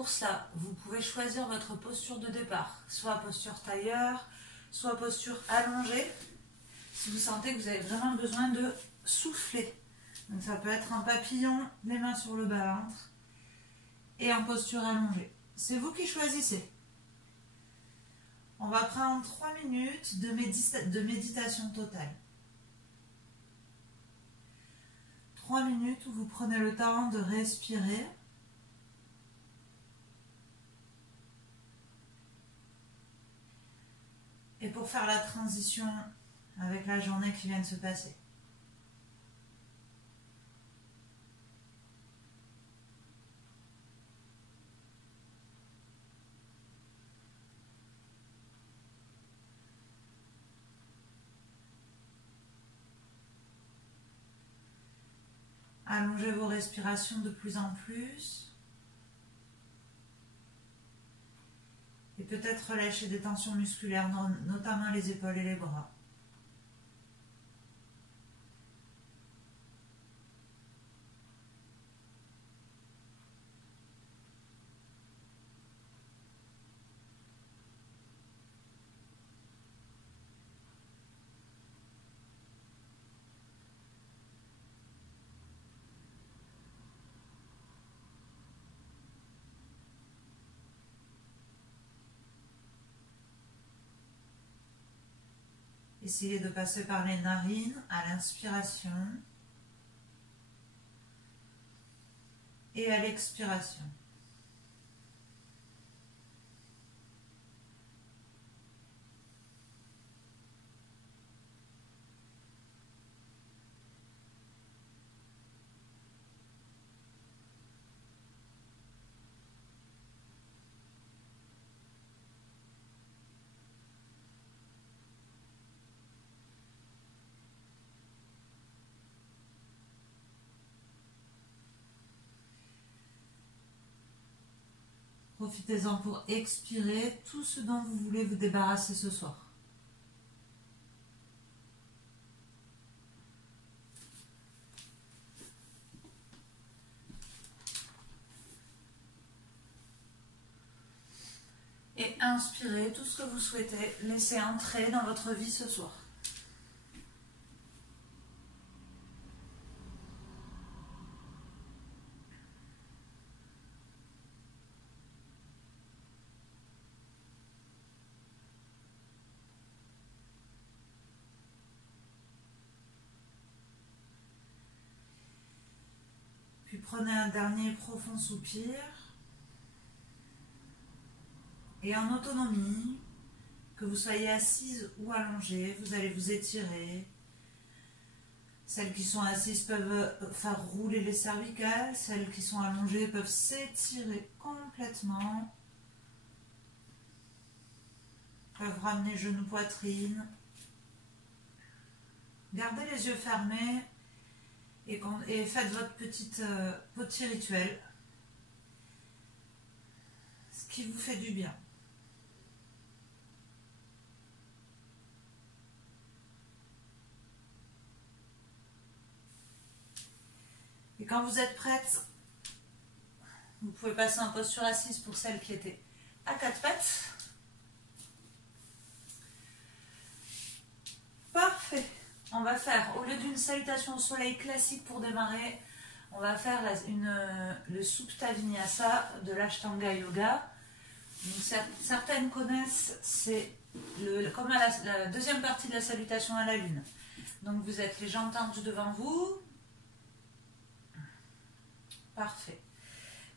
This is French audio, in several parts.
pour cela, vous pouvez choisir votre posture de départ, soit posture tailleur, soit posture allongée, si vous sentez que vous avez vraiment besoin de souffler. Donc ça peut être un papillon, les mains sur le bas-ventre, et en posture allongée. C'est vous qui choisissez. On va prendre 3 minutes de méditation totale. 3 minutes où vous prenez le temps de respirer. Et pour faire la transition avec la journée qui vient de se passer. Allongez vos respirations de plus en plus. Et peut-être relâcher des tensions musculaires, notamment les épaules et les bras. Essayez de passer par les narines à l'inspiration et à l'expiration. Profitez-en pour expirer tout ce dont vous voulez vous débarrasser ce soir. Et inspirez tout ce que vous souhaitez laisser entrer dans votre vie ce soir. Puis prenez un dernier profond soupir. Et en autonomie, que vous soyez assise ou allongée, vous allez vous étirer. Celles qui sont assises peuvent faire rouler les cervicales. Celles qui sont allongées peuvent s'étirer complètement. Peuvent ramener genoux, poitrine. Gardez les yeux fermés. Et faites votre petit rituel, ce qui vous fait du bien. Et quand vous êtes prête, vous pouvez passer en posture assise pour celles qui étaient à 4 pattes. Parfait. On va faire, au lieu d'une salutation au soleil classique pour démarrer, on va faire le Supta Vinyasa de l'Ashtanga Yoga. Donc, certaines connaissent, c'est comme la deuxième partie de la salutation à la lune. Donc vous êtes les jambes tendues devant vous. Parfait.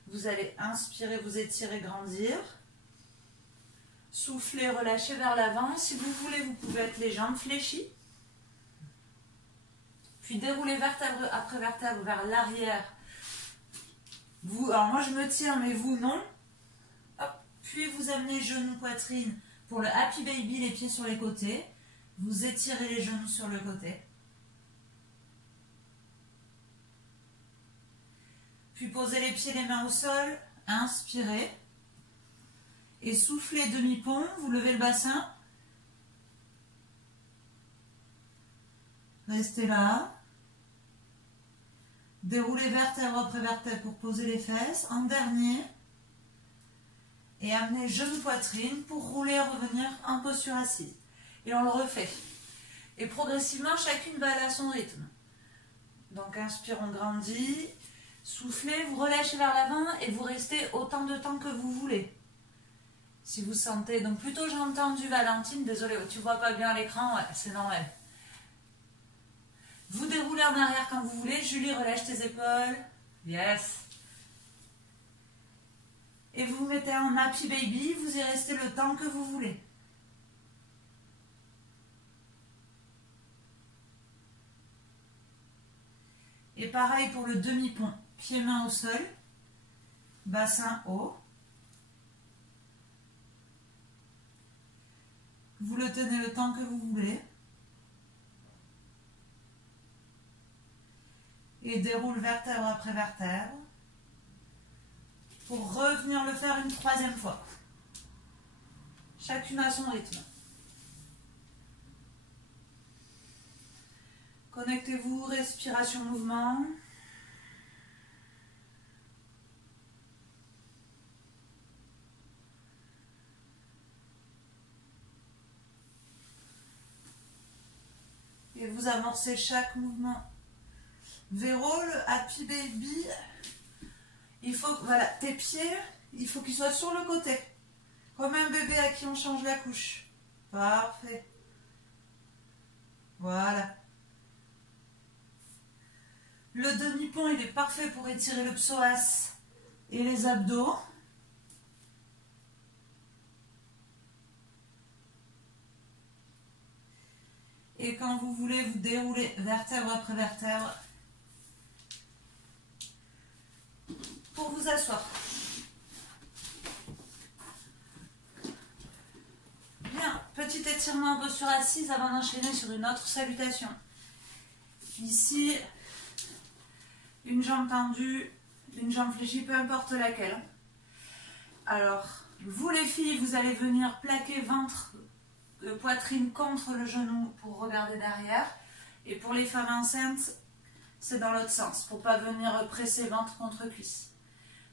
Vous allez inspirer, vous étirer, grandir. Souffler, relâcher vers l'avant. Si vous voulez, vous pouvez être les jambes fléchies. Puis dérouler vertèbre après vertèbre vers l'arrière. Alors moi je me tiens, mais vous non. Hop. Puis vous amenez genoux, poitrine pour le Happy Baby, les pieds sur les côtés. Vous étirez les genoux sur le côté. Puis posez les pieds, les mains au sol. Inspirez. Et soufflez demi-pont. Vous levez le bassin. Restez là. Déroulez vertèbre après vertèbre pour poser les fesses. En dernier, Et amenez genou poitrine pour rouler et revenir en posture assise. Et on le refait. Et progressivement, chacune va aller à son rythme. Donc inspire, on grandit. Soufflez, vous relâchez vers l'avant et vous restez autant de temps que vous voulez. Si vous sentez, donc plutôt j'ai entendu Valentine, désolée, tu vois pas bien l'écran, ouais, c'est normal. Vous déroulez en arrière quand vous voulez. Julie, relâche tes épaules. Yes. Et vous vous mettez en happy baby, vous y restez le temps que vous voulez. Et pareil pour le demi-pont. Pieds-mains au sol, bassin haut. Vous le tenez le temps que vous voulez. Et déroule vertèbre après vertèbre. Pour revenir le faire une troisième fois. Chacune à son rythme. Connectez-vous, respiration, mouvement. Et vous amorcez chaque mouvement. Véro, le happy baby, il faut, voilà, tes pieds, il faut qu'ils soient sur le côté. Comme un bébé à qui on change la couche. Parfait. Voilà. Le demi-pont, il est parfait pour étirer le psoas et les abdos. Et quand vous voulez, vous déroulez vertèbre après vertèbre pour vous asseoir. Bien, petit étirement en posture assise avant d'enchaîner sur une autre salutation. Ici, une jambe tendue, une jambe fléchie, peu importe laquelle. Alors, vous les filles, vous allez venir plaquer ventre, poitrine contre le genou pour regarder derrière. Et pour les femmes enceintes, c'est dans l'autre sens, pour ne pas venir presser ventre contre cuisse.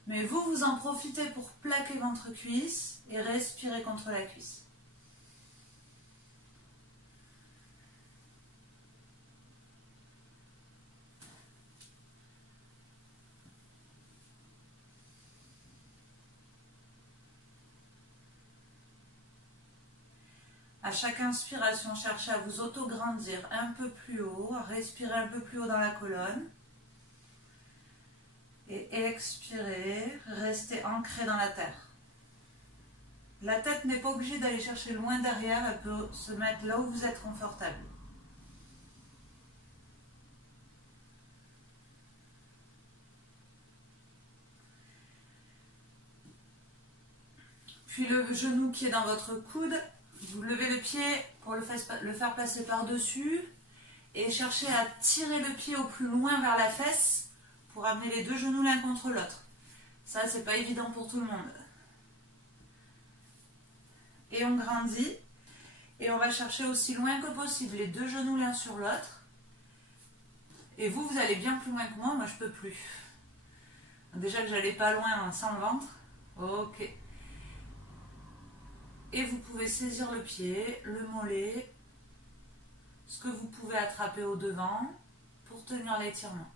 Mais vous, vous en profitez pour plaquer ventre-cuisse et respirer contre la cuisse. À chaque inspiration, cherchez à vous auto-grandir un peu plus haut, à respirer un peu plus haut dans la colonne. Et expirez, restez ancré dans la terre. La tête n'est pas obligée d'aller chercher loin derrière, elle peut se mettre là où vous êtes confortable. Puis le genou qui est dans votre coude, vous levez le pied pour le faire passer par-dessus et cherchez à tirer le pied au plus loin vers la fesse pour amener les deux genoux l'un contre l'autre. Ça, c'est pas évident pour tout le monde. Et on grandit et on va chercher aussi loin que possible les deux genoux l'un sur l'autre. Et vous, vous allez bien plus loin que moi je peux plus. Donc déjà que j'allais pas loin sans le ventre. Ok. Et vous pouvez saisir le pied, le mollet, ce que vous pouvez attraper au devant pour tenir l'étirement.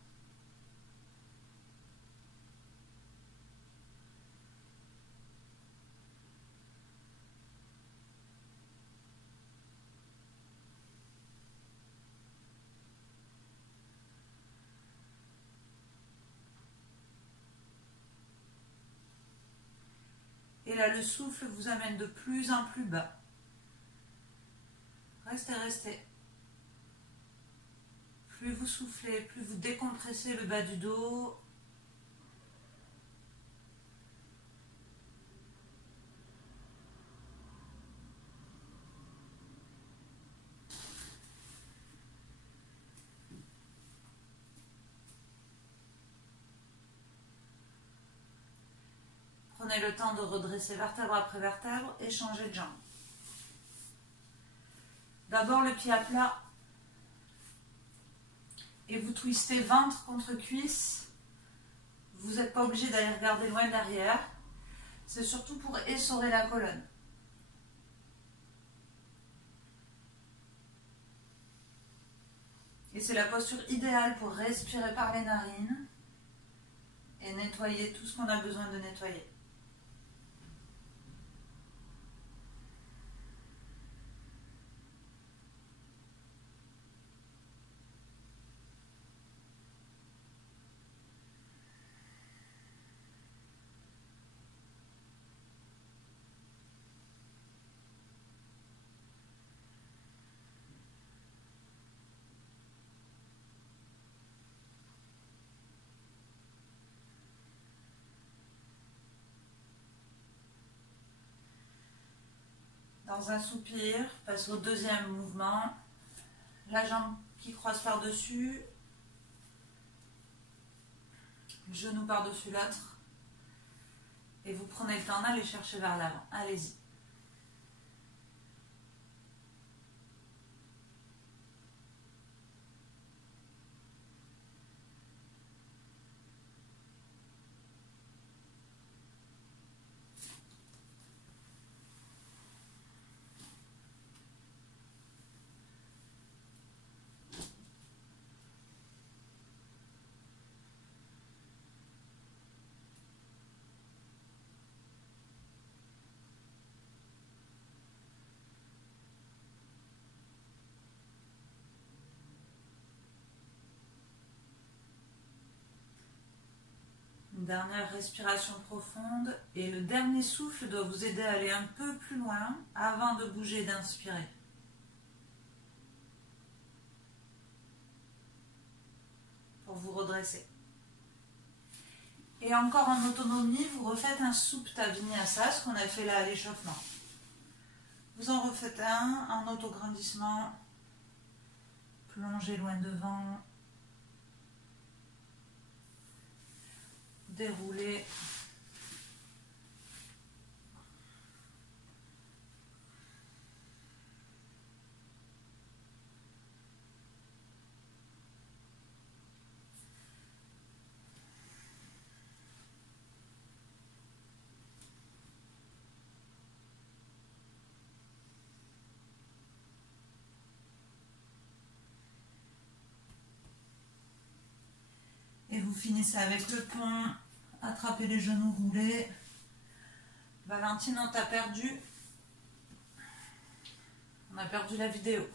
Et là, le souffle vous amène de plus en plus bas. Restez, restez. Plus vous soufflez, plus vous décompressez le bas du dos. Prenez le temps de redresser vertèbre après vertèbre et changer de jambe. D'abord le pied à plat et vous twistez ventre contre cuisse. Vous n'êtes pas obligé d'aller regarder loin derrière. C'est surtout pour essorer la colonne. Et c'est la posture idéale pour respirer par les narines et nettoyer tout ce qu'on a besoin de nettoyer. Dans un soupir, passe au deuxième mouvement. La jambe qui croise par-dessus, le genou par-dessus l'autre. Et vous prenez le temps d'aller chercher vers l'avant. Allez-y. Une dernière respiration profonde et le dernier souffle doit vous aider à aller un peu plus loin avant de bouger et d'inspirer. Pour vous redresser. Et encore en autonomie, vous refaites un Supta Vinyasa, ce qu'on a fait là à l'échauffement. Vous en refaites un en autograndissement, plongez loin devant. Dérouler. Et vous finissez avec le pont. Attrapez les genoux, roulés. Valentine, on t'a perdu. On a perdu la vidéo.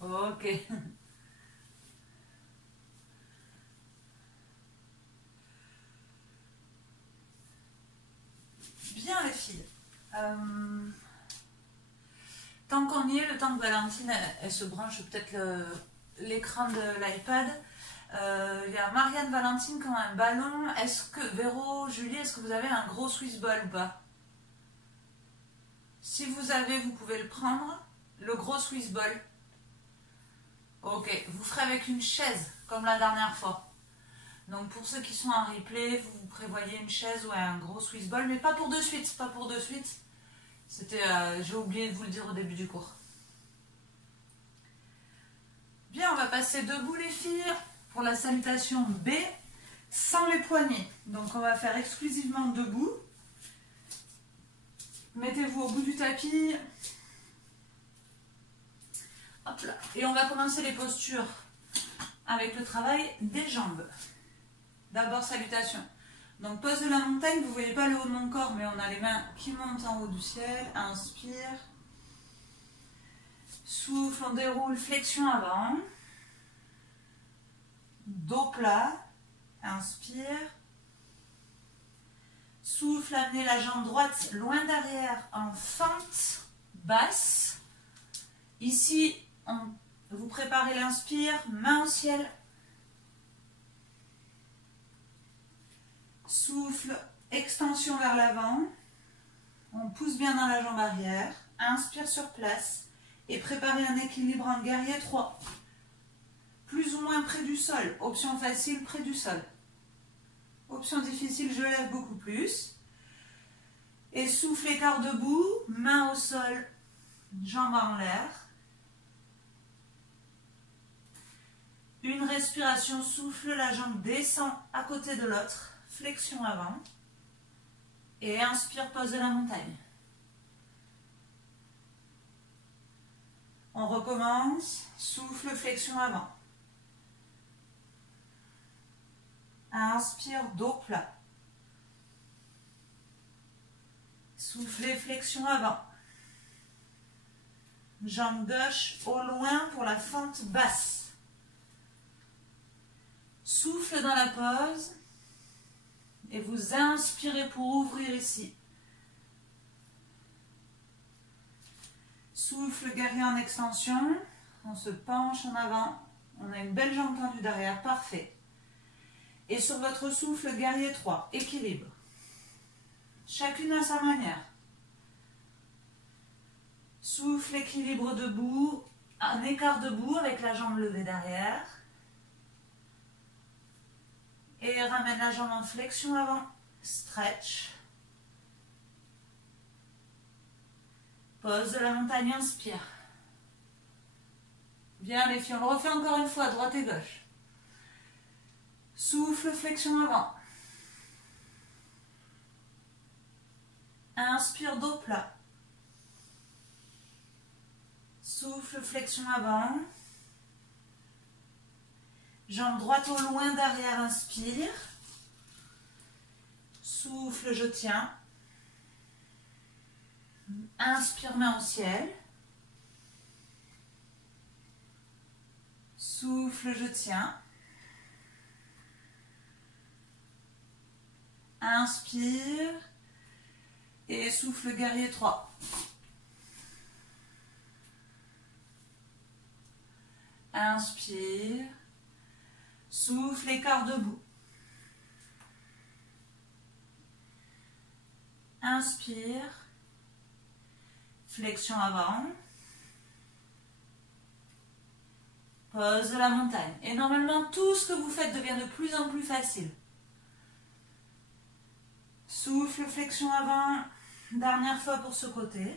Ok. Bien les filles. Tant qu'on y est, le temps que Valentine elle se branche peut-être l'écran de l'iPad. Il y a Marianne Valentine qui a un ballon. Est-ce que, Véro, Julie, est-ce que vous avez un gros Swiss ball ou pas? Si vous avez, vous pouvez le prendre. Le gros Swiss ball. Ok, vous ferez avec une chaise, comme la dernière fois. Donc pour ceux qui sont en replay, vous prévoyez une chaise ou un gros Swiss ball, mais pas pour de suite, pas pour de suite. C'était, j'ai oublié de vous le dire au début du cours. Bien, on va passer debout les filles. Pour la salutation B, sans les poignets. Donc on va faire exclusivement debout. Mettez-vous au bout du tapis. Hop là. Et on va commencer les postures avec le travail des jambes. D'abord salutation. Donc pose de la montagne, vous ne voyez pas le haut de mon corps, mais on a les mains qui montent en haut du ciel. Inspire. Souffle, on déroule, flexion avant. Dos plat, inspire. Souffle, amenez la jambe droite loin derrière en fente basse. Ici, vous préparez l'inspire, main au ciel. Souffle, extension vers l'avant. On pousse bien dans la jambe arrière. Inspire sur place et préparez un équilibre en guerrier 3. Plus ou moins près du sol. Option facile, près du sol. Option difficile, je lève beaucoup plus. Et souffle, écart debout, main au sol, jambes en l'air. Une respiration, souffle, la jambe descend à côté de l'autre. flexion avant. Et inspire, pose de la montagne. On recommence, souffle, flexion avant. Inspire, dos plat. Soufflez, flexion avant. Jambe gauche au loin pour la fente basse. Souffle dans la pause. Et vous inspirez pour ouvrir ici. Souffle guerrier en extension. On se penche en avant. On a une belle jambe tendue derrière. Parfait. Et sur votre souffle guerrier 3, équilibre. Chacune à sa manière. Souffle, équilibre debout. Un écart debout avec la jambe levée derrière. Et ramène la jambe en flexion avant. Stretch. Pose de la montagne, inspire. Bien les filles, on le refait encore une fois, droite et gauche. Souffle, flexion avant. Inspire, dos plat. Souffle, flexion avant. Jambe droite au loin derrière, inspire. Souffle, je tiens. Inspire, main au ciel. Souffle, je tiens. Inspire. Et souffle, guerrier 3. Inspire. Souffle, écart debout. Inspire. Flexion avant. Pose de la montagne. Et normalement, tout ce que vous faites devient de plus en plus facile. Souffle, flexion avant. Dernière fois pour ce côté.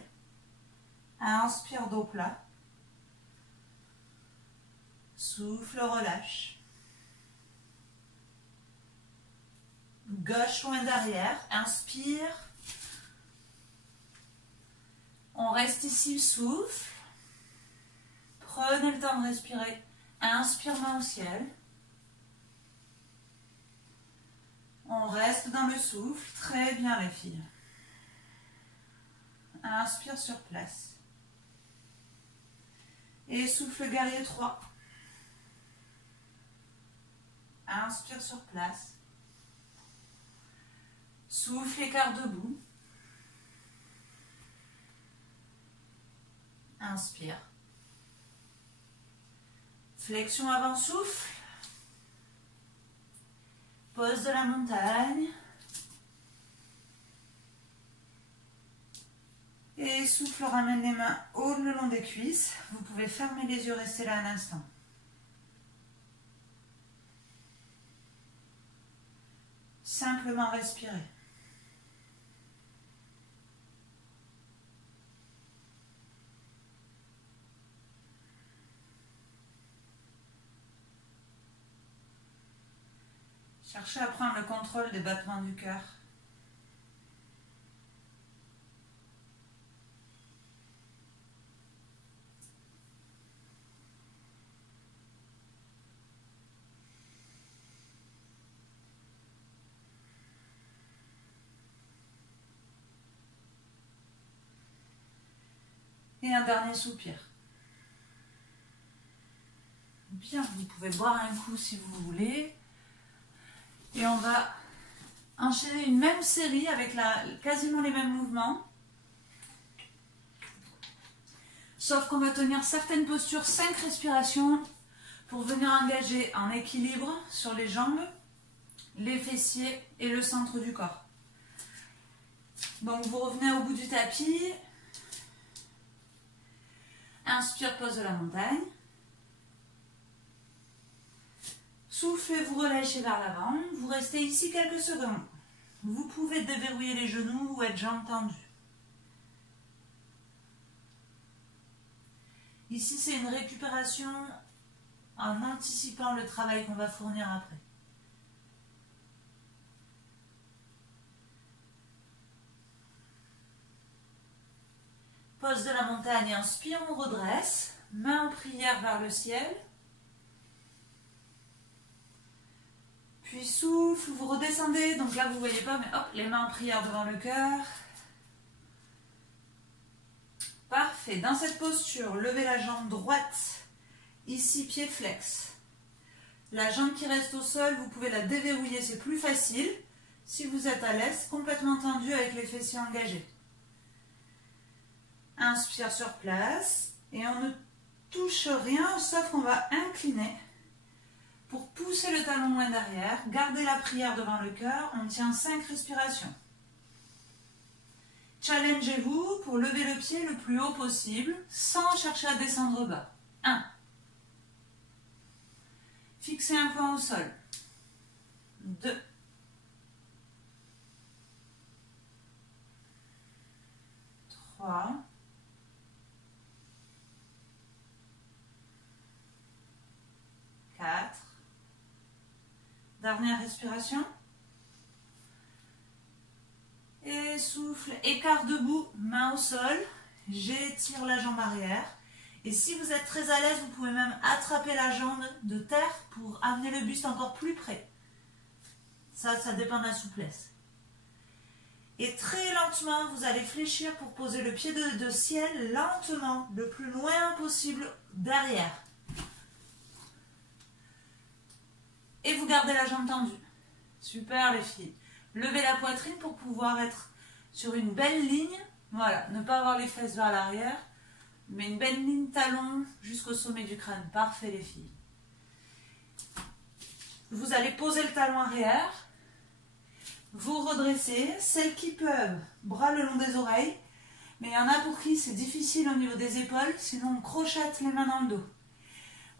Inspire, dos plat. Souffle, relâche. Gauche loin derrière. Inspire. On reste ici, souffle. Prenez le temps de respirer. Inspire, main au ciel. On reste dans le souffle. Très bien les filles. Inspire sur place. Et souffle guerrier 3. Inspire sur place. Souffle, écart debout. Inspire. Flexion avant, souffle. Pose de la montagne. Et souffle, ramène les mains haut le long des cuisses. Vous pouvez fermer les yeux, rester là un instant. Simplement respirer. Cherchez à prendre le contrôle des battements du cœur. Et un dernier soupir. Bien, vous pouvez boire un coup si vous voulez. Et on va enchaîner une même série avec quasiment les mêmes mouvements. Sauf qu'on va tenir certaines postures, 5 respirations, pour venir engager en équilibre sur les jambes, les fessiers et le centre du corps. Donc vous revenez au bout du tapis. Inspire, pose de la montagne. Soufflez, vous relâchez vers l'avant. Vous restez ici quelques secondes. Vous pouvez déverrouiller les genoux ou être jambes tendues. Ici, c'est une récupération en anticipant le travail qu'on va fournir après. Pose de la montagne, inspire, on redresse. Main en prière vers le ciel. Puis souffle, vous redescendez. Donc là, vous ne voyez pas, mais hop, les mains en prière devant le cœur. Parfait. Dans cette posture, levez la jambe droite. Ici, pied flex. La jambe qui reste au sol, vous pouvez la déverrouiller, c'est plus facile. Si vous êtes à l'aise, complètement tendu avec les fessiers engagés. Inspire sur place. Et on ne touche rien, sauf qu'on va incliner pour pousser le talon loin derrière. Gardez la prière devant le cœur. On tient 5 respirations. Challengez-vous pour lever le pied le plus haut possible sans chercher à descendre bas. 1. Fixez un point au sol. 2. 3. 4. Dernière respiration. Et souffle, écart debout, main au sol. J'étire la jambe arrière. Et si vous êtes très à l'aise, vous pouvez même attraper la jambe de terre pour amener le buste encore plus près. Ça dépend de la souplesse. Et très lentement, vous allez fléchir pour poser le pied de ciel lentement, le plus loin possible derrière. Et vous gardez la jambe tendue. Super les filles. Levez la poitrine pour pouvoir être sur une belle ligne. Voilà, ne pas avoir les fesses vers l'arrière, mais une belle ligne talon jusqu'au sommet du crâne. Parfait les filles. Vous allez poser le talon arrière. Vous redressez. Celles qui peuvent, bras le long des oreilles. Mais il y en a pour qui c'est difficile au niveau des épaules, sinon on crochette les mains dans le dos.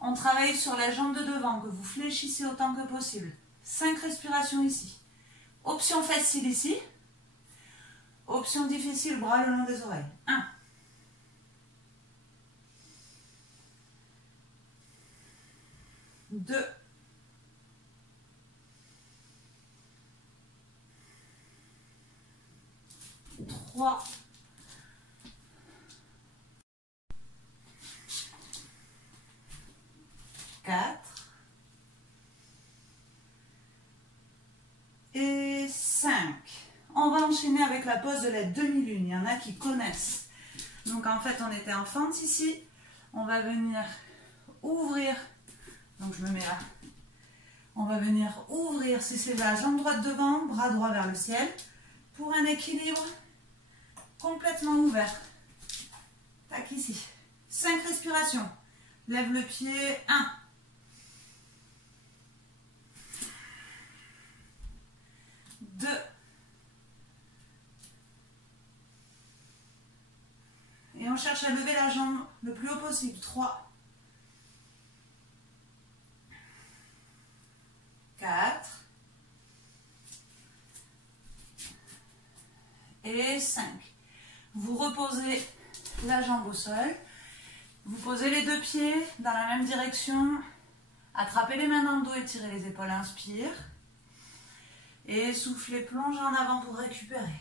On travaille sur la jambe de devant, que vous fléchissez autant que possible. 5 respirations ici. Option facile ici. Option difficile, bras le long des oreilles. 1. 2. 3. 4. Et 5. On va enchaîner avec la pose de la demi-lune. Il y en a qui connaissent. Donc en fait, on était en fente ici. On va venir ouvrir. Donc je me mets là. On va venir ouvrir, si c'est la jambe droite devant, bras droit vers le ciel. Pour un équilibre complètement ouvert. Tac ici. 5 respirations. Lève le pied. 1. 2. Et on cherche à lever la jambe le plus haut possible. 3. 4. Et 5. Vous reposez la jambe au sol. Vous posez les 2 pieds dans la même direction. Attrapez les mains dans le dos et tirez les épaules. Inspire. Et soufflez, plongez en avant pour récupérer.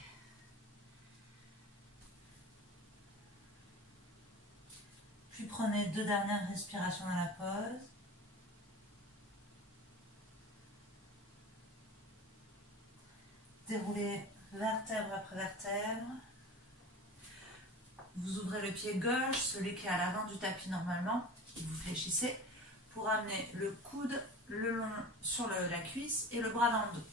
Puis prenez 2 dernières respirations dans la pause. Déroulez vertèbre après vertèbre. Vous ouvrez le pied gauche, celui qui est à l'avant du tapis normalement. Vous fléchissez pour amener le coude le long sur la cuisse et le bras dans le dos.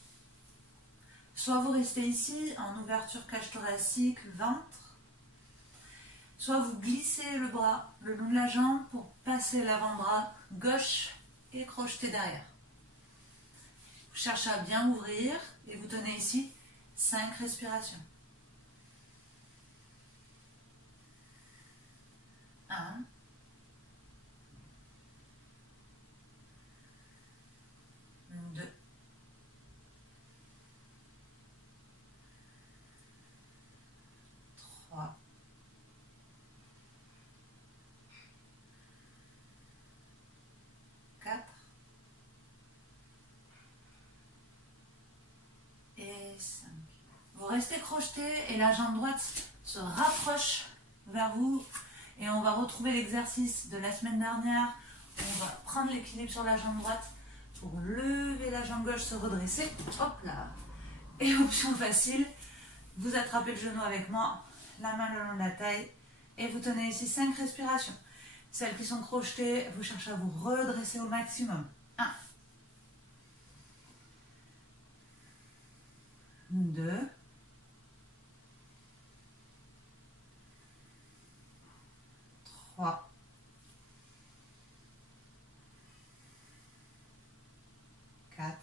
Soit vous restez ici en ouverture cage thoracique, ventre. Soit vous glissez le bras le long de la jambe pour passer l'avant-bras gauche et crocheter derrière. Vous cherchez à bien ouvrir et vous tenez ici 5 respirations. 1. 2. 3. 4. Et 5. Vous restez crocheté et la jambe droite se rapproche vers vous et on va retrouver l'exercice de la semaine dernière. On va prendre l'équilibre sur la jambe droite pour lever la jambe gauche, se redresser. Hop là. Et option facile, vous attrapez le genou avec moi, la main le long de la taille et vous tenez ici 5 respirations. Celles qui sont crochetées, vous cherchez à vous redresser au maximum. 1, 2, 3, 4.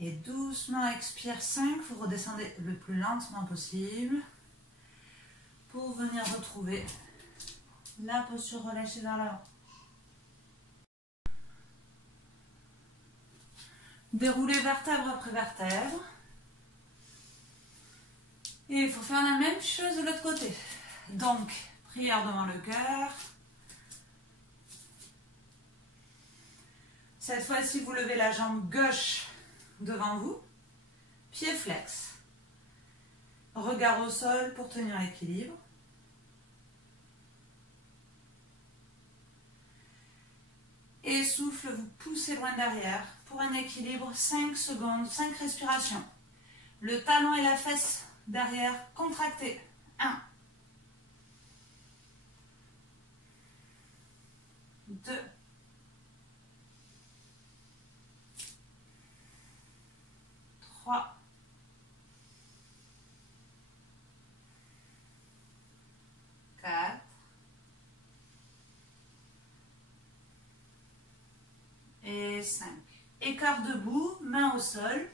Et doucement expire 5, vous redescendez le plus lentement possible pour venir retrouver la posture relâchée vers l'avant. Déroulez vertèbre après vertèbre. Et il faut faire la même chose de l'autre côté. Donc, prière devant le cœur. Cette fois-ci, vous levez la jambe gauche devant vous. Pied flex. Regard au sol pour tenir l'équilibre. Et souffle, vous poussez loin derrière pour un équilibre 5 secondes, 5 respirations. Le talon et la fesse derrière contractés. 1, 2, 3, 4 et 5. Écart debout, main au sol.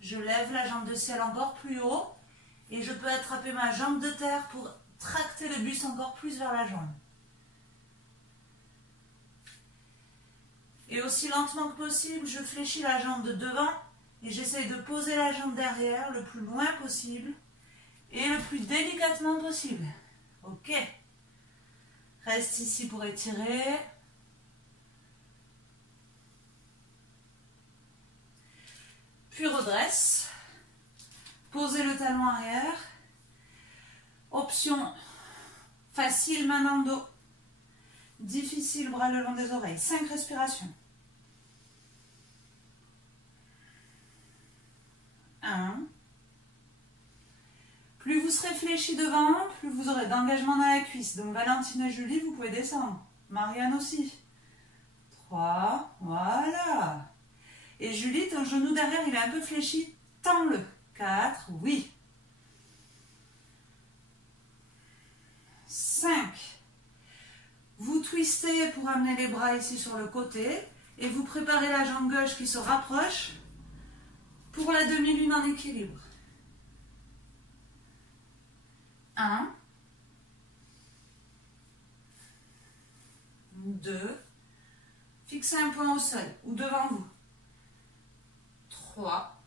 Je lève la jambe de ciel encore plus haut et je peux attraper ma jambe de terre pour tracter le buste encore plus vers la jambe. Et aussi lentement que possible, je fléchis la jambe de devant et j'essaye de poser la jambe derrière le plus loin possible et le plus délicatement possible. Ok. Reste ici pour étirer. Puis redresse. Posez le talon arrière. Option facile, main dans le dos. Difficile, bras le long des oreilles. 5 respirations. 1. Plus vous serez fléchi devant, plus vous aurez d'engagement dans la cuisse. Donc Valentine et Julie, vous pouvez descendre. Marianne aussi. 3. Voilà. Et Julie, ton genou derrière, il est un peu fléchi. Tends-le. 4. Oui. 5. Vous twistez pour amener les bras ici sur le côté. Et vous préparez la jambe gauche qui se rapproche pour la demi-lune en équilibre. 1, 2, fixez un point au sol ou devant vous. 3,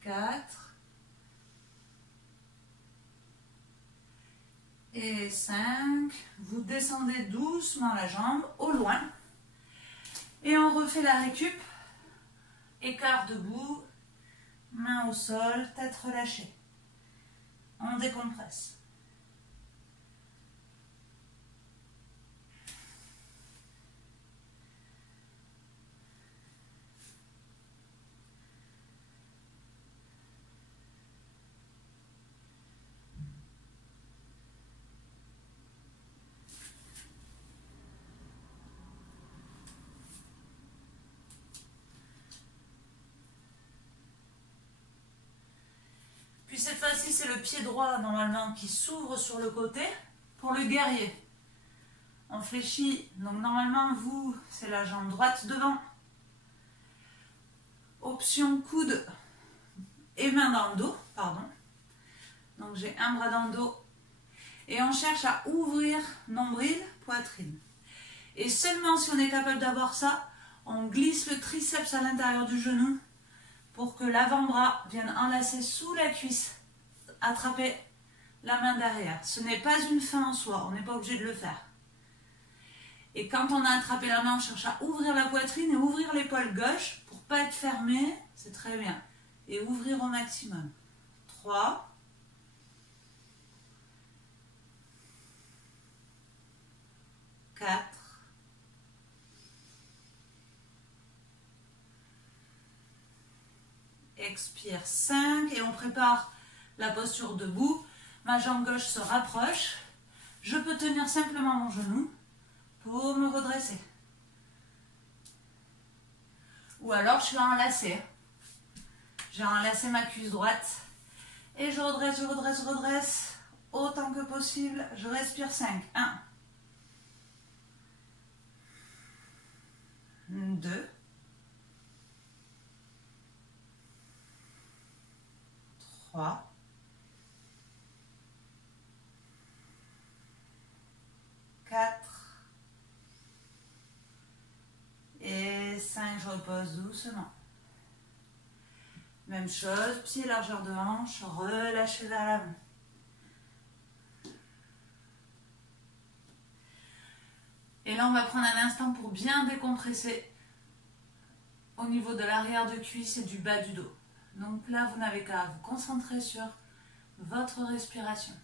4 et 5. Vous descendez doucement la jambe au loin. Et on refait la récup. Écart debout, main au sol, tête relâchée. On décompresse. Puis cette fois-ci, c'est le pied droit normalement qui s'ouvre sur le côté pour le guerrier. On fléchit, donc normalement vous, c'est la jambe droite devant. Option coude et main dans le dos, pardon. Donc j'ai un bras dans le dos. Et on cherche à ouvrir nombril, poitrine. Et seulement si on est capable d'avoir ça, on glisse le triceps à l'intérieur du genou pour que l'avant-bras vienne enlacer sous la cuisse, attraper la main derrière. Ce n'est pas une fin en soi, on n'est pas obligé de le faire. Et quand on a attrapé la main, on cherche à ouvrir la poitrine et ouvrir l'épaule gauche pour pas être fermé, c'est très bien. Et ouvrir au maximum. 3. 4. Expire 5 et on prépare la posture debout. Ma jambe gauche se rapproche. Je peux tenir simplement mon genou pour me redresser. Ou alors je suis enlacée. J'ai enlacé ma cuisse droite. Et je redresse, je redresse, je redresse. Autant que possible. Je respire 5. 1. 2. 3. 4. Et 5, je repose doucement. Même chose, pied largeur de hanche, relâchez vers l'avant. Et là, on va prendre un instant pour bien décompresser au niveau de l'arrière de cuisse et du bas du dos. Donc là, vous n'avez qu'à vous concentrer sur votre respiration.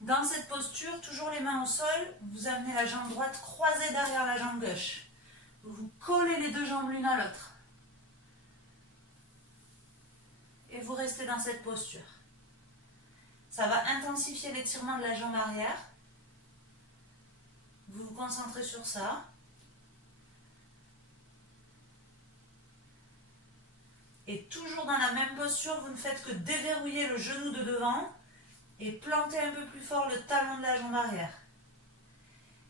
Dans cette posture, toujours les mains au sol, vous amenez la jambe droite croisée derrière la jambe gauche. Vous collez les deux jambes l'une à l'autre. Et vous restez dans cette posture. Ça va intensifier l'étirement de la jambe arrière. Vous vous concentrez sur ça. Et toujours dans la même posture, vous ne faites que déverrouiller le genou de devant et planter un peu plus fort le talon de la jambe arrière.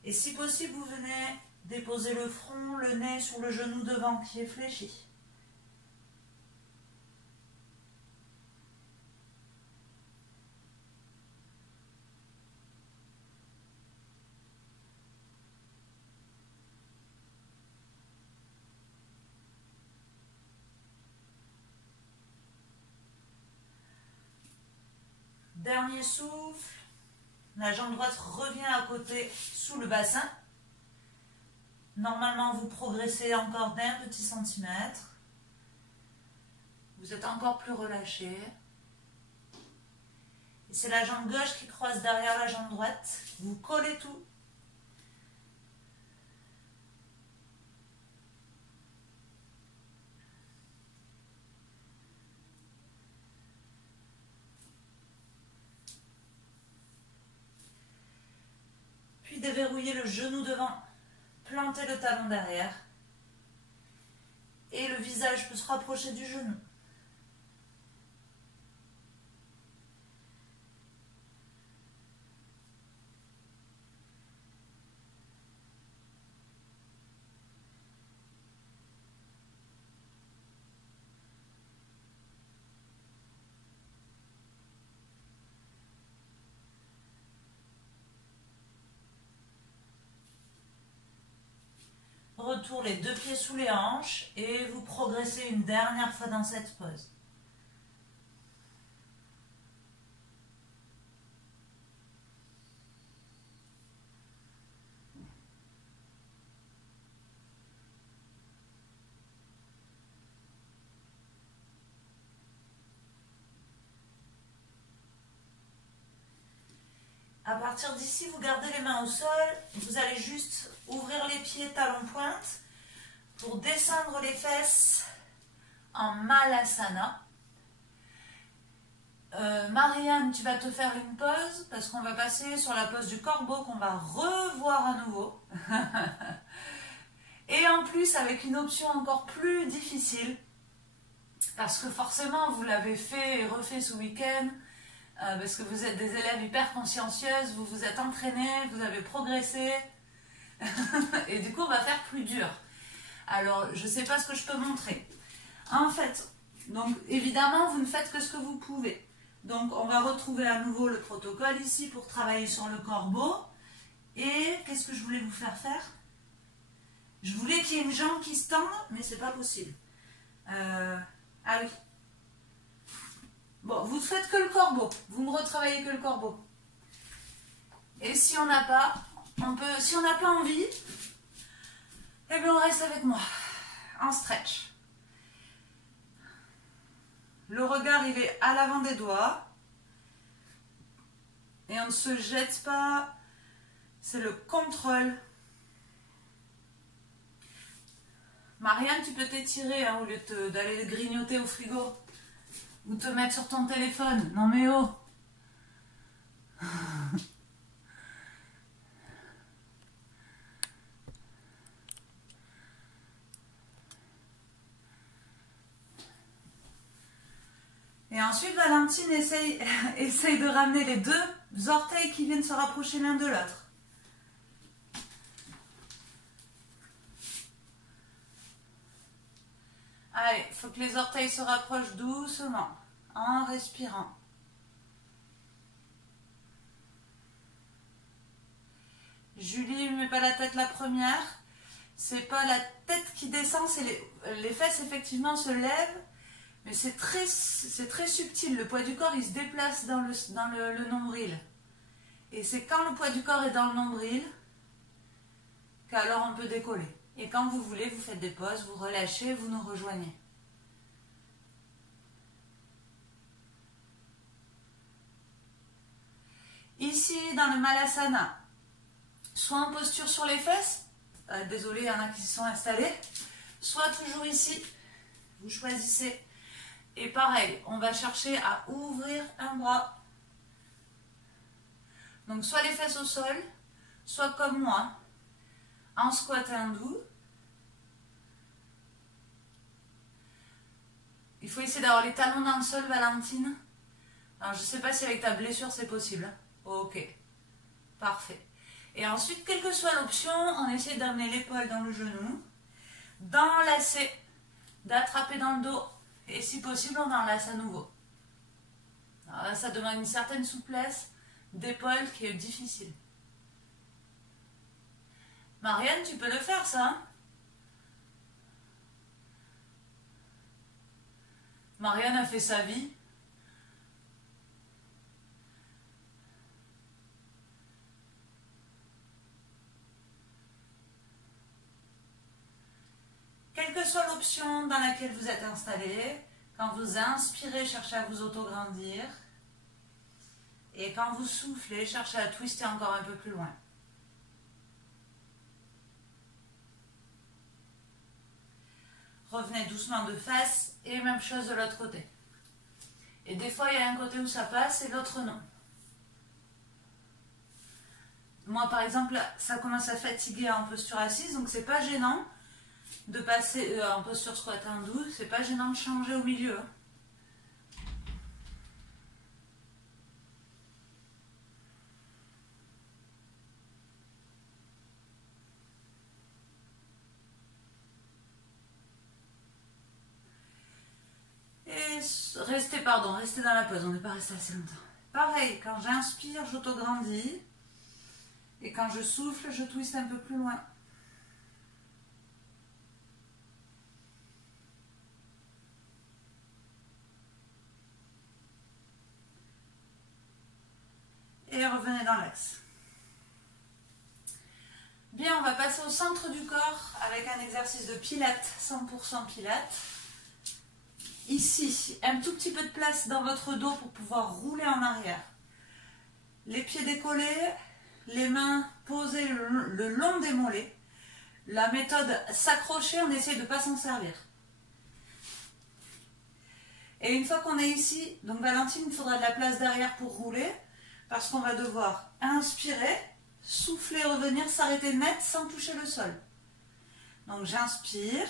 Et si possible, vous venez déposer le front, le nez sur le genou devant qui est fléchi. Dernier souffle. La jambe droite revient à côté sous le bassin. Normalement, vous progressez encore d'un petit centimètre. Vous êtes encore plus relâché. Et c'est la jambe gauche qui croise derrière la jambe droite. Vous collez tout. Puis déverrouillez le genou devant. Plantez le talon derrière. Et le visage peut se rapprocher du genou. Retour les deux pieds sous les hanches et vous progressez une dernière fois dans cette pose. À partir d'ici, vous gardez les mains au sol. Vous allez juste ouvrir les pieds talons pointe pour descendre les fesses en Malasana. Marianne, tu vas te faire une pause parce qu'on va passer sur la pose du corbeau qu'on va revoir à nouveau. Et en plus avec une option encore plus difficile parce que forcément vous l'avez fait et refait ce week-end. Parce que vous êtes des élèves hyper consciencieuses, vous vous êtes entraînés, vous avez progressé. Et du coup, on va faire plus dur. Alors, je ne sais pas ce que je peux montrer. En fait, donc évidemment, vous ne faites que ce que vous pouvez. Donc, on va retrouver à nouveau le protocole ici pour travailler sur le corbeau. Et qu'est-ce que je voulais vous faire faire? Je voulais qu'il y ait une jambe qui se tende, mais c'est pas possible. Ah oui. Bon, vous ne faites que le corbeau. Vous ne retravaillez que le corbeau. Et si on n'a pas, si on n'a pas envie, eh bien on reste avec moi. En stretch. Le regard, il est à l'avant des doigts. Et on ne se jette pas. C'est le contrôle. Marianne, tu peux t'étirer hein, au lieu d'aller grignoter au frigo. Ou te mettre sur ton téléphone. Non mais oh. Et ensuite, Valentine essaye de ramener les deux orteils qui viennent se rapprocher l'un de l'autre. Allez, il faut que les orteils se rapprochent doucement, en respirant. Julie ne met pas la tête la première. C'est pas la tête qui descend, c'est les fesses effectivement se lèvent. Mais c'est très subtil, le poids du corps il se déplace dans le nombril. Et c'est quand le poids du corps est dans le nombril qu'alors on peut décoller. Et quand vous voulez, vous faites des pauses, vous relâchez, vous nous rejoignez. Ici, dans le Malasana, soit en posture sur les fesses, désolé, il y en a qui se sont installés, soit toujours ici, vous choisissez. Et pareil, on va chercher à ouvrir un bras. Donc soit les fesses au sol, soit comme moi, en squat hindou. Il faut essayer d'avoir les talons dans le sol, Valentine. Alors je ne sais pas si avec ta blessure c'est possible. Ok, parfait. Et ensuite, quelle que soit l'option, on essaie d'amener l'épaule dans le genou, d'enlacer, d'attraper dans le dos. Et si possible, on enlace à nouveau. Alors là, ça demande une certaine souplesse d'épaule qui est difficile. Marianne, tu peux le faire, ça hein? Marianne a fait sa vie. Quelle que soit l'option dans laquelle vous êtes installé, quand vous inspirez, cherchez à vous autograndir. Et quand vous soufflez, cherchez à twister encore un peu plus loin. Revenez doucement de face et même chose de l'autre côté. Et des fois, il y a un côté où ça passe et l'autre non. Moi, par exemple, ça commence à fatiguer en posture assise, donc c'est pas gênant de passer en posture squat hindou, c'est pas gênant de changer au milieu. Et restez dans la pause, on n'est pas resté assez longtemps. Pareil, quand j'inspire, j'autograndis. Et quand je souffle, je twiste un peu plus loin. Et revenez dans l'axe. Bien, on va passer au centre du corps avec un exercice de pilates, 100% pilates. Ici, un tout petit peu de place dans votre dos pour pouvoir rouler en arrière. Les pieds décollés, les mains posées le long des mollets. La méthode s'accrocher, on essaie de ne pas s'en servir. Et une fois qu'on est ici, donc Valentine, il faudra de la place derrière pour rouler, parce qu'on va devoir inspirer, souffler, revenir, s'arrêter net sans toucher le sol. Donc j'inspire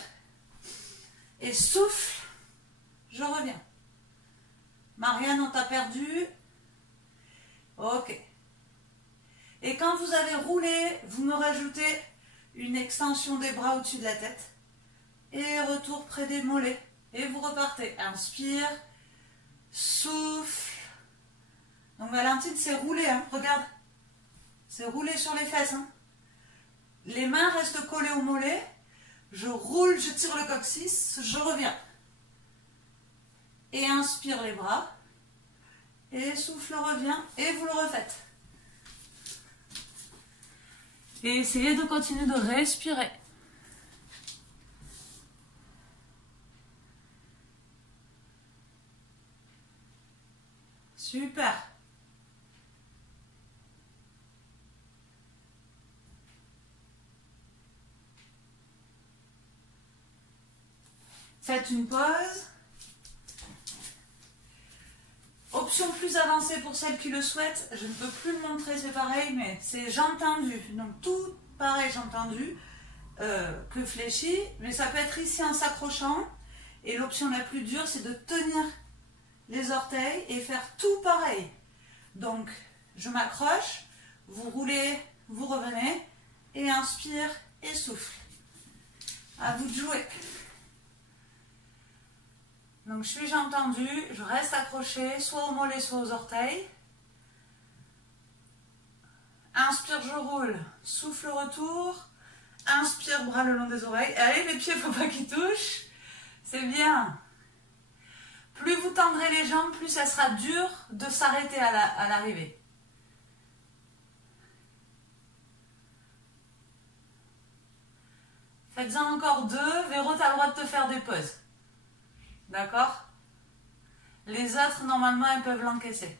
et souffle, je reviens. Marianne, on t'a perdu. Ok. Et quand vous avez roulé, vous me rajoutez une extension des bras au-dessus de la tête. Et retour près des mollets. Et vous repartez. Inspire, souffle. Donc Valentine, c'est roulé, hein, regarde. C'est roulé sur les fesses. Hein. Les mains restent collées aux mollets. Je roule, je tire le coccyx, je reviens. Et inspire les bras. Et souffle, reviens. Et vous le refaites. Et essayez de continuer de respirer. Super. Faites une pause. Option plus avancée pour celles qui le souhaitent. Je ne peux plus le montrer, c'est pareil, mais c'est jambes tendues. Donc tout pareil, jambes tendues, que fléchi. Mais ça peut être ici en s'accrochant. Et l'option la plus dure, c'est de tenir les orteils et faire tout pareil. Donc, je m'accroche, vous roulez, vous revenez, et inspire et souffle. À vous de jouer. Donc, je suis jambes tendues, je reste accrochée, soit au mollet, soit aux orteils. Inspire, je roule, souffle, retour. Inspire, bras le long des oreilles. Allez, les pieds, il ne faut pas qu'ils touchent. C'est bien. Plus vous tendrez les jambes, plus ça sera dur de s'arrêter à l'arrivée. Faites-en encore 2. Véro, tu as le droit de te faire des pauses. D'accord? Les autres, normalement, elles peuvent l'encaisser.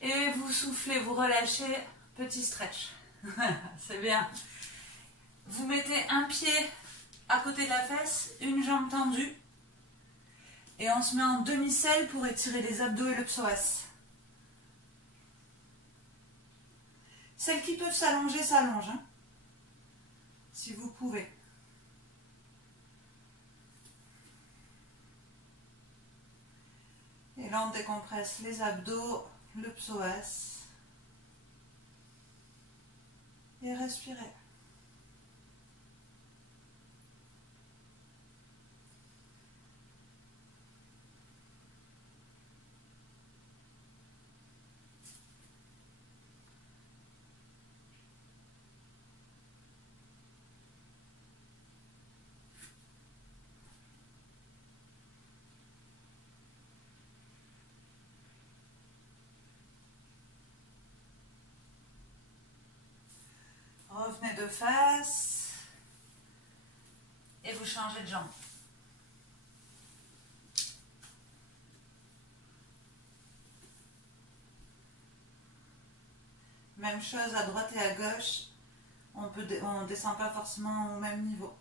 Et vous soufflez, vous relâchez, petit stretch. C'est bien. Vous mettez un pied à côté de la fesse, une jambe tendue. Et on se met en demi-selle pour étirer les abdos et le psoas. Celles qui peuvent s'allonger, s'allongent. Hein, si vous pouvez. Et là, on décompresse les abdos, le psoas. Et respirez. Revenez de face et vous changez de jambe. Même chose à droite et à gauche, on ne descend pas forcément au même niveau.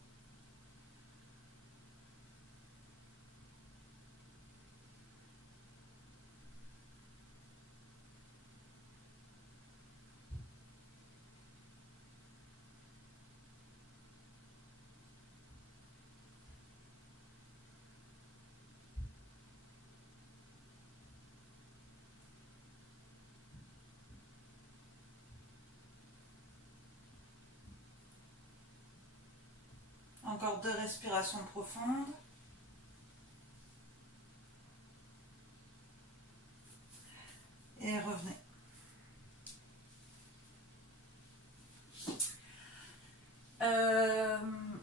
Encore 2 respirations profondes. Et revenez.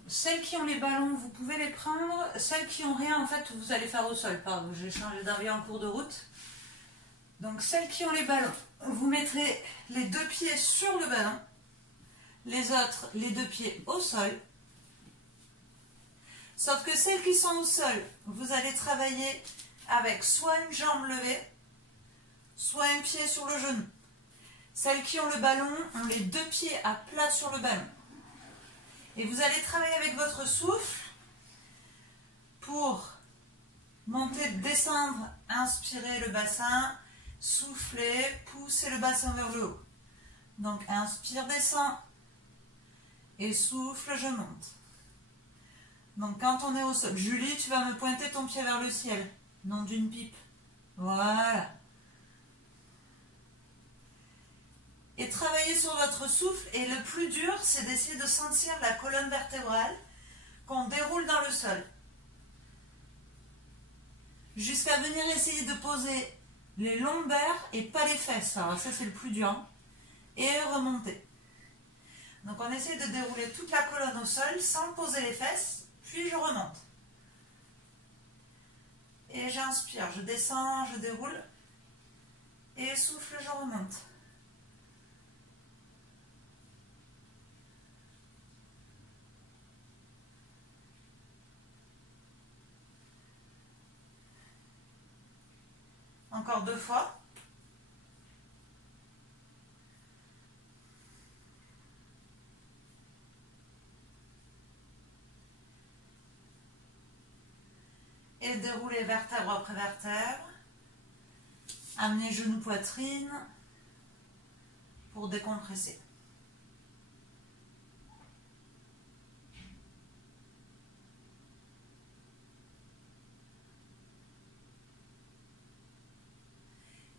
Celles qui ont les ballons, vous pouvez les prendre. Celles qui n'ont rien, en fait, vous allez faire au sol. Pardon, j'ai changé d'avis en cours de route. Donc, celles qui ont les ballons, vous mettrez les 2 pieds sur le ballon. Les autres, les 2 pieds au sol. Sauf que celles qui sont au sol, vous allez travailler avec soit une jambe levée, soit un pied sur le genou. Celles qui ont le ballon ont les 2 pieds à plat sur le ballon. Et vous allez travailler avec votre souffle pour monter, descendre, inspirer le bassin, souffler, pousser le bassin vers le haut. Donc inspire, descend et souffle, je monte. Donc quand on est au sol, Julie, tu vas me pointer ton pied vers le ciel, non d'une pipe. Voilà. Et travaillez sur votre souffle. Et le plus dur, c'est d'essayer de sentir la colonne vertébrale qu'on déroule dans le sol. jusqu'à venir essayer de poser les lombaires et pas les fesses. Alors ça c'est le plus dur. Et remonter. Donc on essaie de dérouler toute la colonne au sol sans poser les fesses, puis je remonte. Et j'inspire, je descends, je déroule. Et souffle, je remonte. Encore 2 fois. Et dérouler vertèbre après vertèbre. Amener genou poitrine pour décompresser.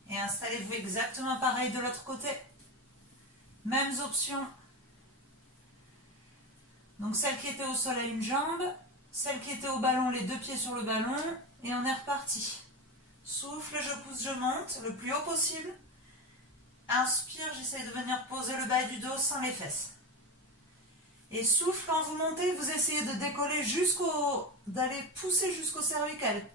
Et installez-vous exactement pareil de l'autre côté. Mêmes options. Donc celle qui était au sol à une jambe, celle qui était au ballon, les 2 pieds sur le ballon, et on est reparti. Souffle, je pousse, je monte, le plus haut possible. Inspire, j'essaie de venir poser le bas du dos sans les fesses. Et souffle, quand vous montez, vous essayez de décoller d'aller pousser jusqu'au cervical.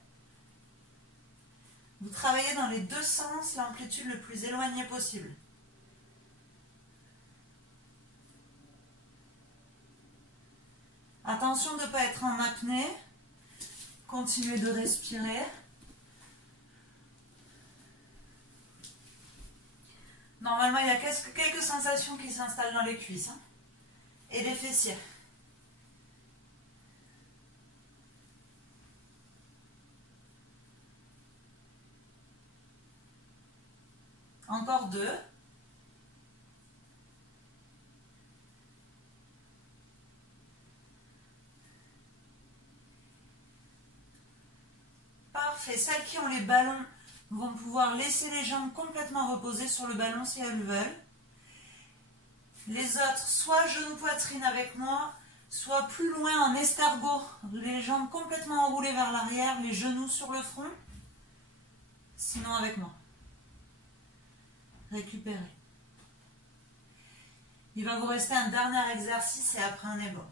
Vous travaillez dans les 2 sens, l'amplitude le plus éloignée possible. Attention de ne pas être en apnée. Continuez de respirer. Normalement, il y a quelques sensations qui s'installent dans les cuisses et les fessiers. Encore 2. Parfait. Celles qui ont les ballons vont pouvoir laisser les jambes complètement reposées sur le ballon si elles le veulent. Les autres, soit genou poitrine avec moi, soit plus loin en escargot, les jambes complètement enroulées vers l'arrière, les genoux sur le front, sinon avec moi. Récupérez. Il va vous rester un dernier exercice et après on est bon.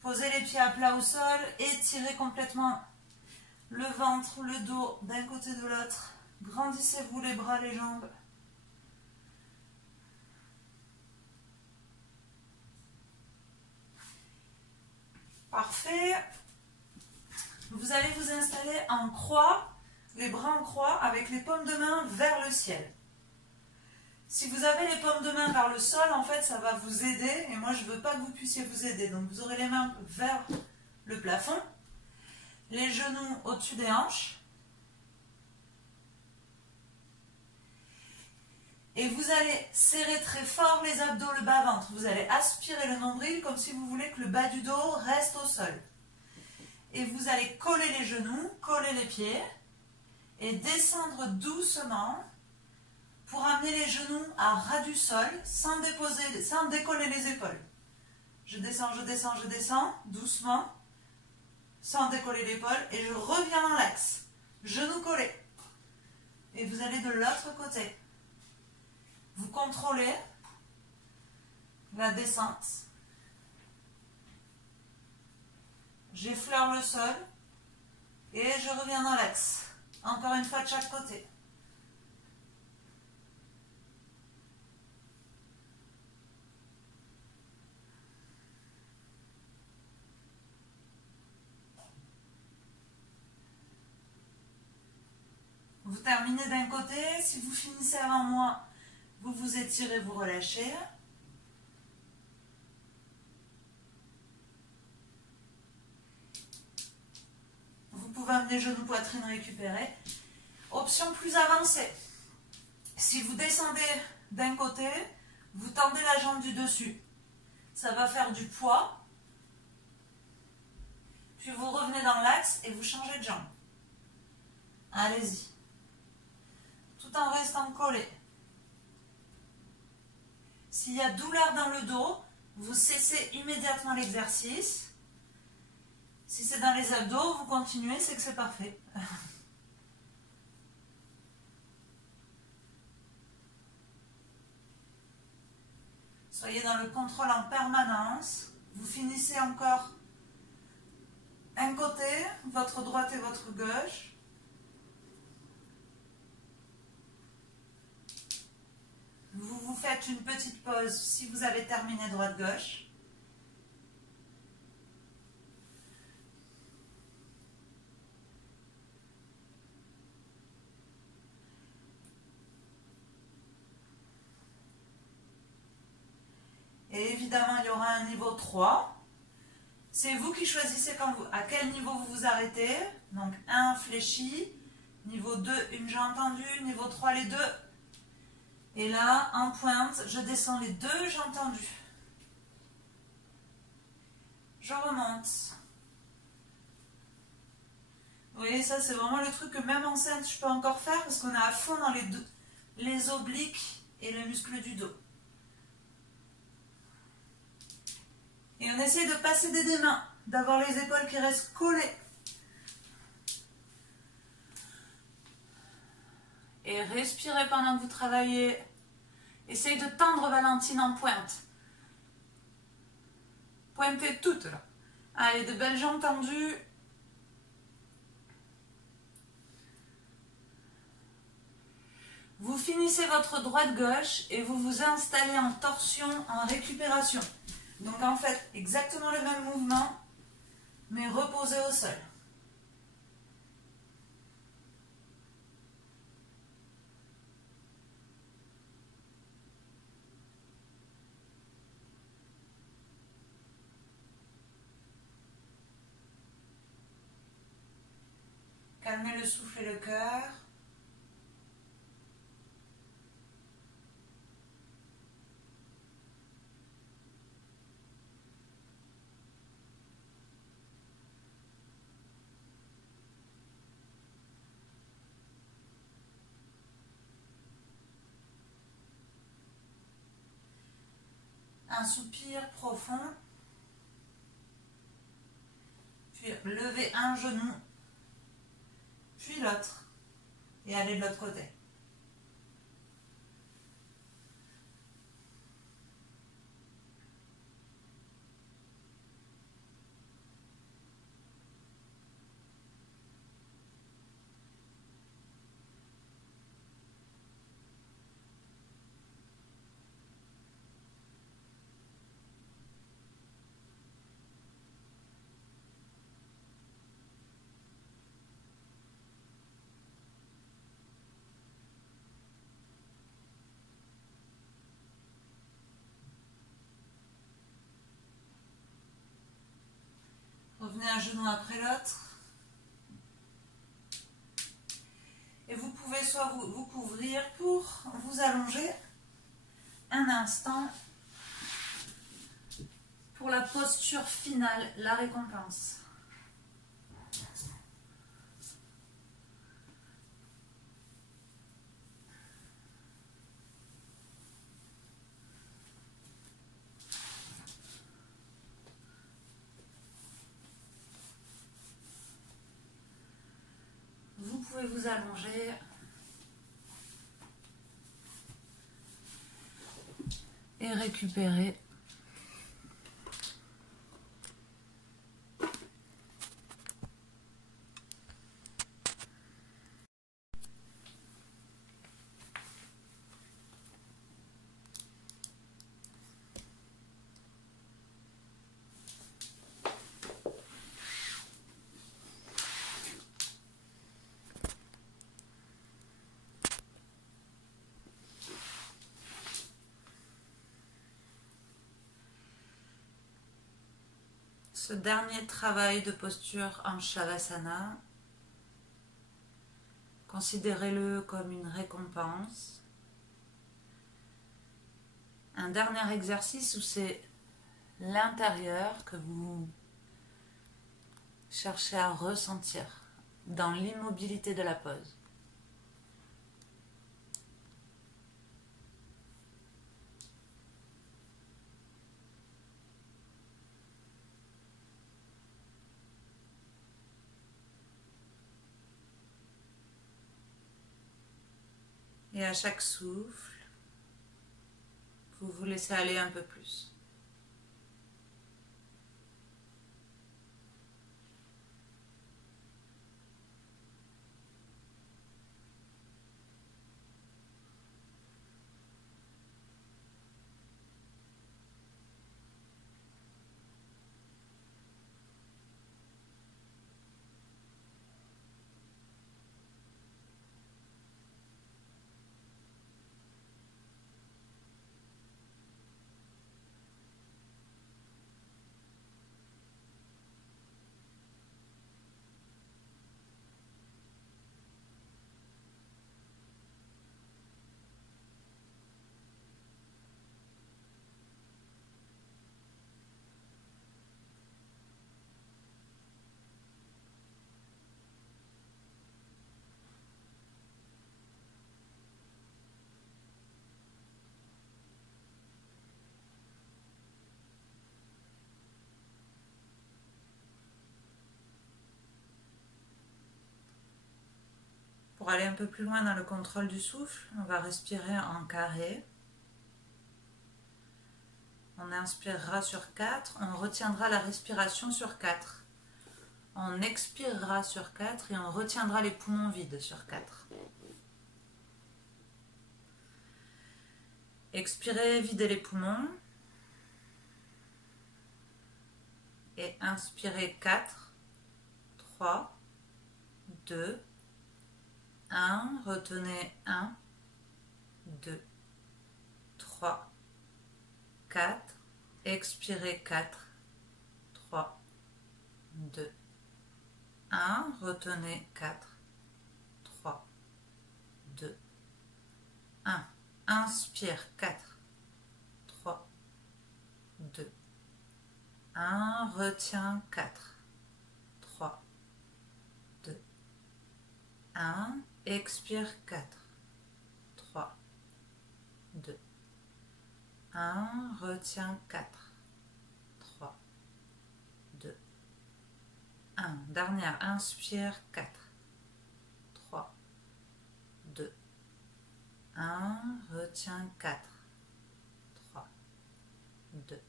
Posez les pieds à plat au sol, étirez complètement le ventre, le dos d'un côté de l'autre. Grandissez-vous les bras, les jambes. Parfait. Vous allez vous installer en croix, les bras en croix, avec les paumes de main vers le ciel. Si vous avez les paumes de main vers le sol, en fait, ça va vous aider. Et moi, je ne veux pas que vous puissiez vous aider. Donc, vous aurez les mains vers le plafond. Les genoux au-dessus des hanches. Et vous allez serrer très fort les abdos, le bas-ventre. Vous allez aspirer le nombril comme si vous voulez que le bas du dos reste au sol. Et vous allez coller les genoux, coller les pieds et descendre doucement pour amener les genoux à ras du sol sans décoller les épaules. Je descends, je descends, je descends, doucement, sans décoller l'épaule, et je reviens dans l'axe. Genoux collés. Et vous allez de l'autre côté. Vous contrôlez la descente. J'effleure le sol et je reviens dans l'axe. Encore une fois de chaque côté. Vous terminez d'un côté, si vous finissez avant moi, vous vous étirez, vous relâchez. Vous pouvez amener genoux, poitrine récupérée. Option plus avancée. Si vous descendez d'un côté, vous tendez la jambe du dessus. Ça va faire du poids. Puis vous revenez dans l'axe et vous changez de jambe. Allez-y. Tout en restant collé. S'il y a douleur dans le dos, vous cessez immédiatement l'exercice. Si c'est dans les abdos, vous continuez, c'est que c'est parfait. Soyez dans le contrôle en permanence. Vous finissez encore un côté, votre droite et votre gauche. Vous vous faites une petite pause si vous avez terminé droite-gauche. Et évidemment, il y aura un niveau 3. C'est vous qui choisissez à quel niveau vous vous arrêtez. Donc 1 fléchi, niveau 2 une jambe tendue, niveau 3 les deux. Et là, en pointe, je descends les deux jambes tendues. Je remonte. Vous voyez, ça c'est vraiment le truc que même enceinte je peux encore faire parce qu'on est à fond dans les obliques et les muscles du dos. Et on essaie de pas céder des mains, d'avoir les épaules qui restent collées. Et respirez pendant que vous travaillez. Essayez de tendre Valentine en pointe. Pointez toutes là. Allez, de belles jambes tendues. Vous finissez votre droite-gauche et vous vous installez en torsion, en récupération. Donc en fait, exactement le même mouvement, mais reposé au sol. Calmez le souffle et le cœur. Un soupir profond, puis levez un genou, puis l'autre, et allez de l'autre côté. Revenez un genou après l'autre. Et vous pouvez soit vous couvrir pour vous allonger un instant pour la posture finale, la récompense. Vous pouvez vous allonger. Et récupérer. Ce dernier travail de posture en Shavasana, considérez-le comme une récompense. Un dernier exercice où c'est l'intérieur que vous cherchez à ressentir dans l'immobilité de la pose. Et à chaque souffle, vous vous laissez aller un peu plus. Pour aller un peu plus loin dans le contrôle du souffle, on va respirer en carré. On inspirera sur 4, on retiendra la respiration sur 4. On expirera sur 4 et on retiendra les poumons vides sur 4. Expirez, videz les poumons. Et inspirez 4, 3, 2, 1, retenez 1, 2, 3, 4, expirez 4, 3, 2, 1, retenez 4, 3, 2, 1. Inspire 4, 3, 2, 1, retiens 4, 3, 2, 1, expire 4, 3, 2, 1, retiens 4, 3, 2, 1. Dernière, inspire 4, 3, 2, 1, retiens 4, 3, 2,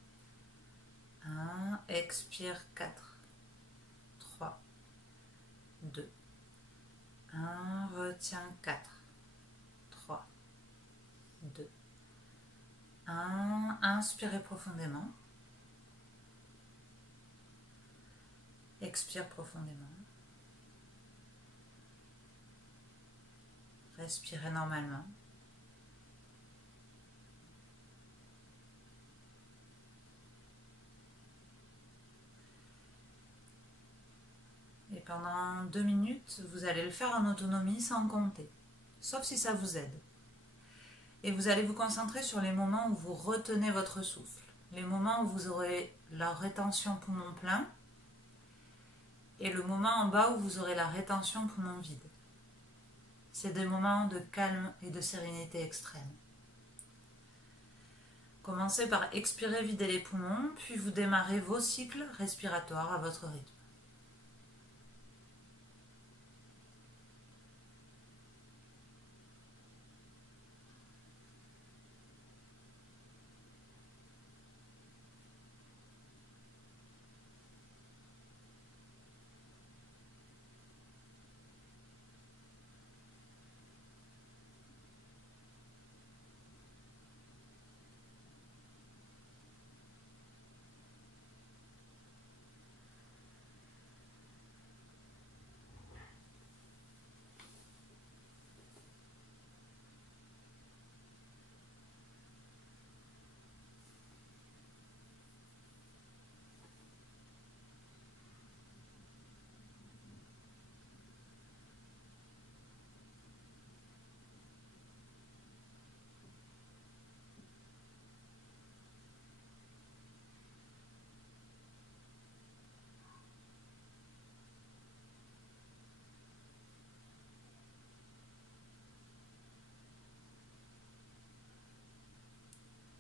1, expire 4, 3, 2, 1, retiens 4, 3, 2, 1, inspirez profondément, expire profondément, respirez normalement. Et pendant 2 minutes, vous allez le faire en autonomie sans compter, sauf si ça vous aide. Et vous allez vous concentrer sur les moments où vous retenez votre souffle, les moments où vous aurez la rétention poumon plein et le moment en bas où vous aurez la rétention poumon vide. C'est des moments de calme et de sérénité extrême. Commencez par expirer, vider les poumons, puis vous démarrez vos cycles respiratoires à votre rythme.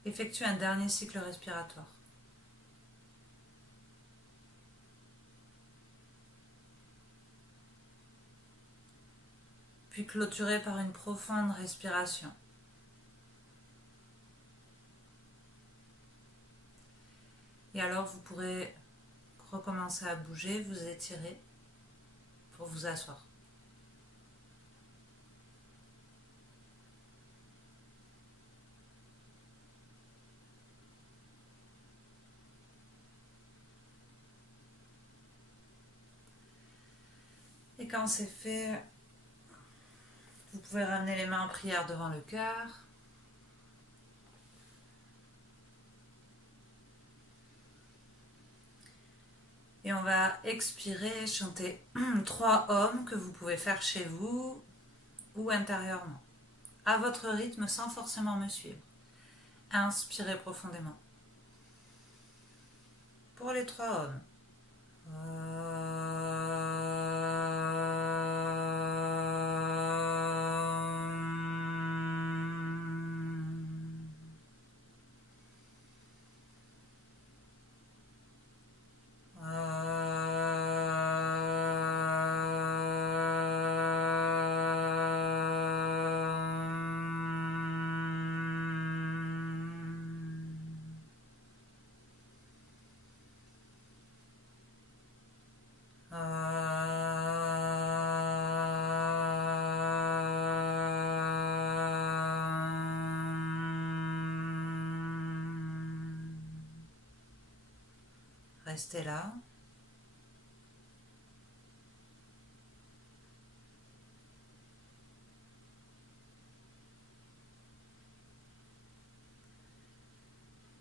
Effectuez un dernier cycle respiratoire. puis clôturer par une profonde respiration. Et alors vous pourrez recommencer à bouger, vous étirer pour vous asseoir. Et quand c'est fait, vous pouvez ramener les mains en prière devant le cœur. Et on va expirer, chanter 3 ohms que vous pouvez faire chez vous ou intérieurement, à votre rythme sans forcément me suivre. Inspirez profondément. Pour les 3 ohms. Restez là.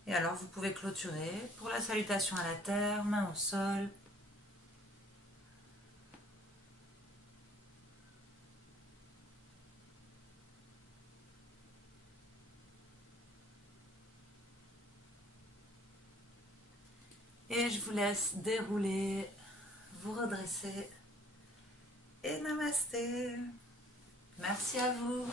Et alors vous pouvez clôturer pour la salutation à la terre, main au sol. Et je vous laisse dérouler, vous redresser. Et namasté. Merci à vous.